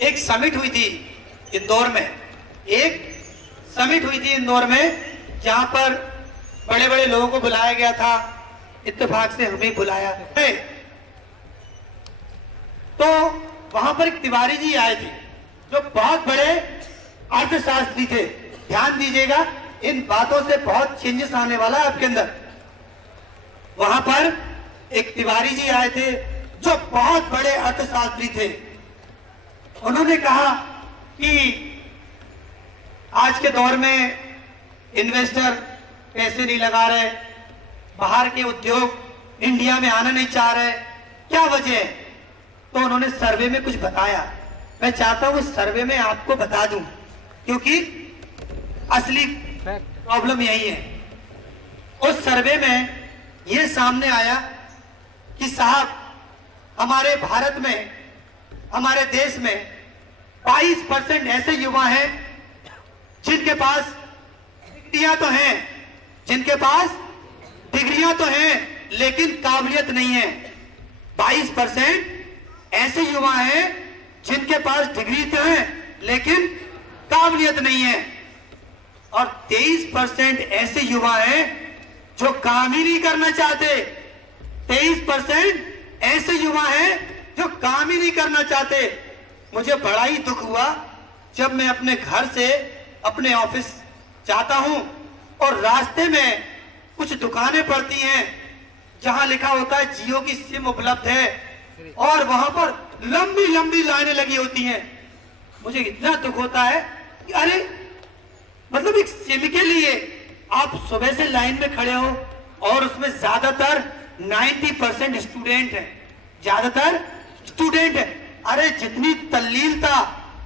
एक समिट हुई थी इंदौर में, एक समिट हुई थी इंदौर में, जहां पर बड़े बड़े लोगों को बुलाया गया था। इत्तेफाक से हमें बुलाया है। तो वहां पर एक तिवारी जी आए थे जो बहुत बड़े अर्थशास्त्री थे। ध्यान दीजिएगा, इन बातों से बहुत चेंजेस आने वाला है आपके अंदर। वहां पर एक तिवारी जी आए थे जो बहुत बड़े अर्थशास्त्री थे। उन्होंने कहा कि आज के दौर में इन्वेस्टर पैसे नहीं लगा रहे, बाहर के उद्योग इंडिया में आना नहीं चाह रहे, क्या वजह है? तो उन्होंने सर्वे में कुछ बताया। मैं चाहता हूं उस सर्वे में आपको बता दूं, क्योंकि असली प्रॉब्लम यही है। उस सर्वे में यह सामने आया कि साहब, हमारे भारत में, हमारे देश में 22% ऐसे युवा हैं जिनके पास डिग्रियां तो हैं, जिनके पास डिग्रियां तो हैं लेकिन काबिलियत नहीं है। 22% ऐसे युवा हैं जिनके पास डिग्री तो है लेकिन काबिलियत नहीं है, और 23% ऐसे युवा हैं जो काम ही नहीं करना चाहते। 23% ऐसे युवा हैं जो काम ही नहीं करना चाहते। मुझे बड़ा ही दुख हुआ जब मैं अपने घर से अपने ऑफिस जाता हूं और रास्ते में कुछ दुकानें पड़ती हैं जहां लिखा होता है जियो की सिम उपलब्ध है, और वहां पर लंबी लंबी लाइनें लगी होती हैं। मुझे इतना दुख होता है कि अरे, मतलब एक सिम के लिए आप सुबह से लाइन में खड़े हो, और उसमें ज्यादातर 90% स्टूडेंट है, ज्यादातर स्टूडेंट है। अरे, जितनी तल्लीनता,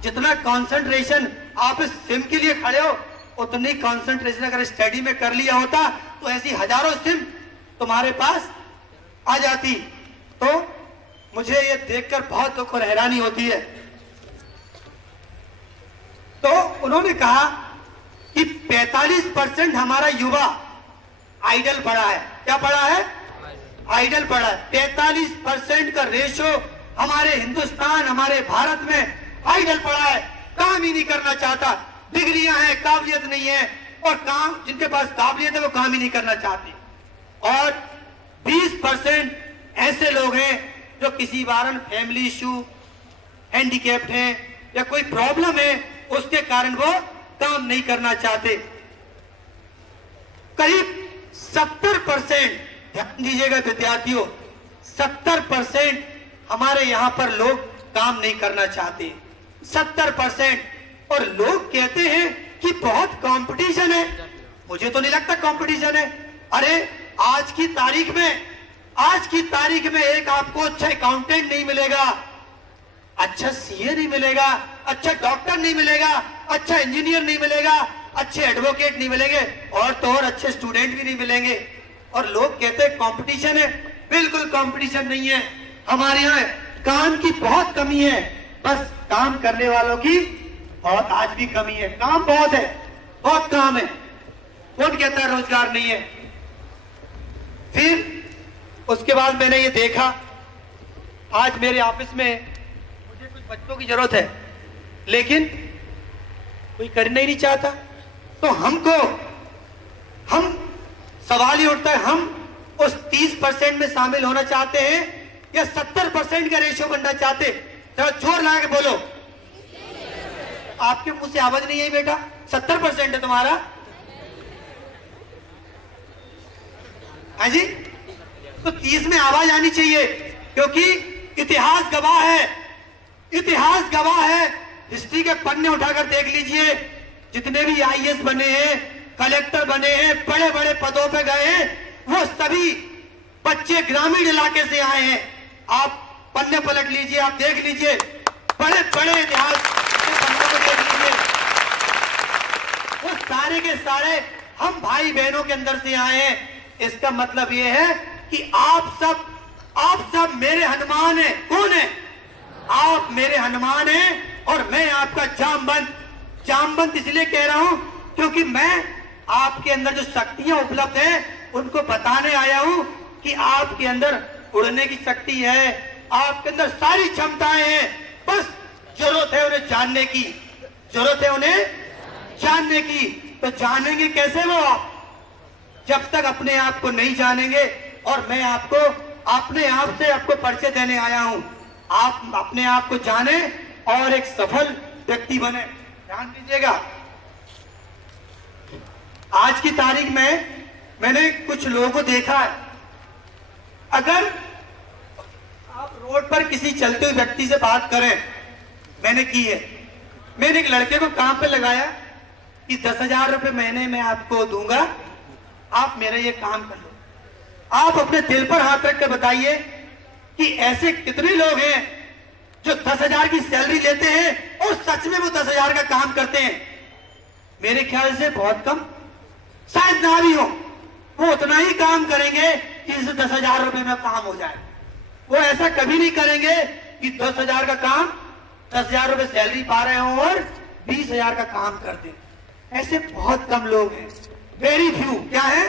जितना कंसंट्रेशन आप इस सिम के लिए खड़े हो, उतनी कंसंट्रेशन अगर स्टडी में कर लिया होता तो ऐसी हजारों सिम तुम्हारे पास आ जाती। तो मुझे ये देखकर बहुत दुख और हैरानी होती है। तो उन्होंने कहा कि 45% हमारा युवा आइडल पड़ा है। क्या पड़ा है? आइडल पड़ा है। 45% का रेशो हमारे हिंदुस्तान, हमारे भारत में आइडल पड़ा है, काम ही नहीं करना चाहता। डिग्रियां हैं, काबिलियत नहीं है, और काम, जिनके पास काबिलियत है वो काम ही नहीं करना चाहते। और 20% ऐसे लोग हैं जो किसी कारण फैमिली इश्यू, हैंडीकैप्ड हैं या कोई प्रॉब्लम है, उसके कारण वो काम नहीं करना चाहते। करीब 70%, ध्यान दीजिएगा विद्यार्थियों, 70% हमारे यहां पर लोग काम नहीं करना चाहते। 70%। और लोग कहते हैं कि बहुत कंपटीशन है। मुझे तो नहीं लगता कंपटीशन है। अरे, आज की तारीख में एक आपको अच्छा अकाउंटेंट नहीं मिलेगा, अच्छा सीए नहीं मिलेगा, अच्छा डॉक्टर नहीं मिलेगा, अच्छा इंजीनियर नहीं मिलेगा, अच्छे एडवोकेट नहीं मिलेंगे, और तो और अच्छे स्टूडेंट भी नहीं मिलेंगे। और लोग कहते हैं कंपटीशन है। बिल्कुल कंपटीशन नहीं है। हमारे यहाँ काम की बहुत कमी है, बस काम करने वालों की बहुत आज भी कमी है। काम बहुत है, बहुत काम है। कौन कहता है रोजगार नहीं है? फिर उसके बाद मैंने ये देखा, आज मेरे ऑफिस में मुझे कुछ बच्चों की जरूरत है, लेकिन कोई करना ही नहीं चाहता। तो हम सवाल ही उठता है, हम उस 30% में शामिल होना चाहते हैं या 70% का रेशियो बनना चाहते? जरा जोर लगा के बोलो। आपके मुंह से आवाज नहीं आई बेटा। 70% है तुम्हारा? हाँ जी, तो 30 में आवाज आनी चाहिए, क्योंकि इतिहास गवाह है, इतिहास गवाह है। हिस्ट्री के पन्ने उठाकर देख लीजिए, जितने भी आईएएस बने हैं, कलेक्टर बने हैं, बड़े बड़े पदों पे गए हैं, वो सभी बच्चे ग्रामीण इलाके से आए हैं। आप पन्ने पलट लीजिए, आप देख लीजिए, बड़े बड़े इतिहास के पन्नों को देख लीजिए, वो सारे के सारे हम भाई बहनों के अंदर से आए हैं। इसका मतलब ये है कि आप सब मेरे हनुमान हैं। कौन है? आप मेरे हनुमान हैं, और मैं आपका जामवंत इसलिए कह रहा हूं क्योंकि मैं आपके अंदर जो शक्तियां उपलब्ध हैं उनको बताने आया हूं कि आपके अंदर उड़ने की शक्ति है, आपके अंदर सारी क्षमताएं हैं, बस जरूरत जरूरत है उन्हें जानने की, जरूरत है उन्हें जानने की। तो जानेंगे कैसे वो आप? जब तक अपने आप को नहीं जानेंगे। और मैं आपको अपने आप से आपको परिचय देने आया हूं। आप अपने आप को जाने और एक सफल व्यक्ति बने। ध्यान दीजिएगा, आज की तारीख में मैंने कुछ लोगों को देखा है, अगर आप रोड पर किसी चलते हुए व्यक्ति से बात करें, मैंने की है, मैंने एक लड़के को काम पे लगाया कि 10,000 रुपए महीने में आपको दूंगा, आप मेरा ये काम कर लो। आप अपने दिल पर हाथ रख कर बताइए कि ऐसे कितने लोग हैं जो 10,000 की सैलरी लेते हैं और सच में वो 10,000 का काम करते हैं? मेरे ख्याल से बहुत कम, शायद ना भी हो। वो उतना ही काम करेंगे कि इस 10,000 रुपए में काम हो जाए। वो ऐसा कभी नहीं करेंगे कि 10,000 का काम, 10,000 रुपए सैलरी पा रहे हो और 20,000 का काम करते हैं। ऐसे बहुत कम लोग हैं, वेरी फ्यू। क्या है?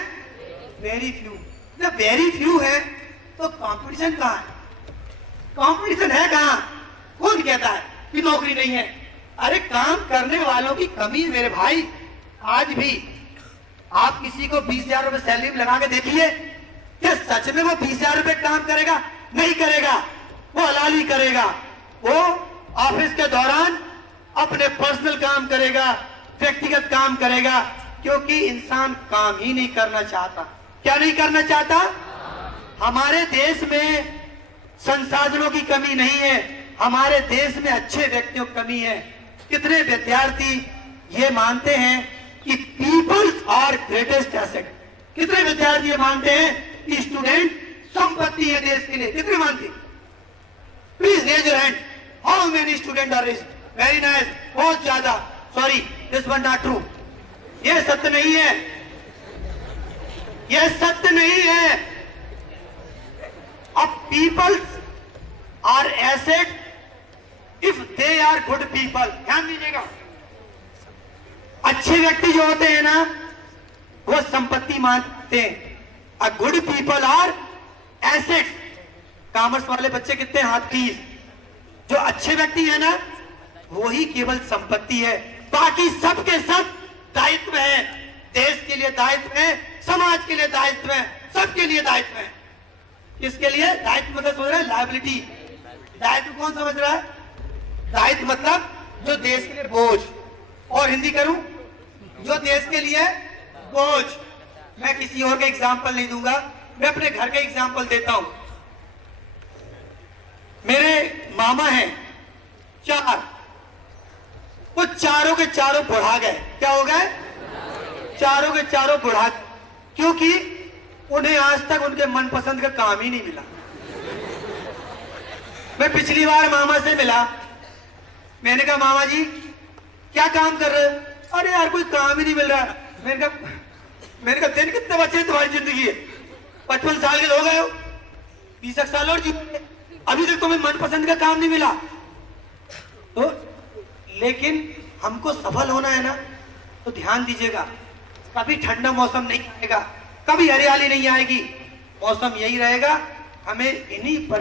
Very few. जब वेरी फ्यू है तो कंपटीशन कहां है? कंपटीशन है कहां? कौन कहता है कि नौकरी नहीं है? अरे काम करने वालों की कमी है मेरे भाई। आज भी आप किसी को 20,000 रुपए सैलरी में लगा के देखिए, क्या सच में वो 20,000 रुपए काम करेगा? नहीं करेगा। वो हलाली करेगा। वो ऑफिस के दौरान अपने पर्सनल काम करेगा, व्यक्तिगत काम करेगा, क्योंकि इंसान काम ही नहीं करना चाहता। क्या नहीं करना चाहता? हमारे देश में संसाधनों की कमी नहीं है, हमारे देश में अच्छे व्यक्तियों की कमी है। कितने विद्यार्थी ये मानते हैं कि पीपल्स आर ग्रेटेस्ट एसेट? कितने विद्यार्थी ये मानते हैं कि स्टूडेंट संपत्ति है देश के लिए? कितने मानते? Please raise your hand. How many student are raised? Very nice, बहुत ज्यादा। Sorry, this one not true. ये सत्य नहीं है, ये सत्य नहीं है। अब peoples are asset if they are good people. ध्यान दीजिएगा, अच्छे व्यक्ति जो होते हैं ना, वो संपत्ति मानते हैं। A good people are assets. Commerce वाले बच्चे कितने हाथ प्लीज? जो अच्छे व्यक्ति है ना, वो ही केवल संपत्ति है, बाकी सब के सब दायित्व है। देश के लिए दायित्व है, समाज के लिए दायित्व है, सबके लिए दायित्व है। किसके लिए दायित्व? मतलब समझ रहे हैं? लायबिलिटी। दायित्व कौन समझ रहा है? दायित्व मतलब जो देश के लिए बोझ, और हिंदी करूं, जो देश के लिए बोझ। मैं किसी और का एग्जाम्पल नहीं दूंगा, मैं अपने घर का एग्जाम्पल देता हूं। मेरे मामा हैं 4, वो चारों के चारों बुढ़ा गए। क्या हो गए? चारों के चारों बुढ़ा, क्योंकि उन्हें आज तक उनके मनपसंद का काम ही नहीं मिला। मैं पिछली बार मामा से मिला, मैंने कहा मामा जी क्या काम कर रहे हो? अरे यार कोई काम ही नहीं मिल रहा। मैंने कहा दिन कितने बचे हैं तुम्हारी जिंदगी है? 55 साल के लोग हो, 20 साल और जीते, अभी तक तुम्हें मनपसंद का काम नहीं मिला। तो लेकिन हमको सफल होना है ना, तो ध्यान दीजिएगा, कभी ठंडा मौसम नहीं आएगा, कभी हरियाली नहीं आएगी। मौसम यही रहेगा, हमें इन्हीं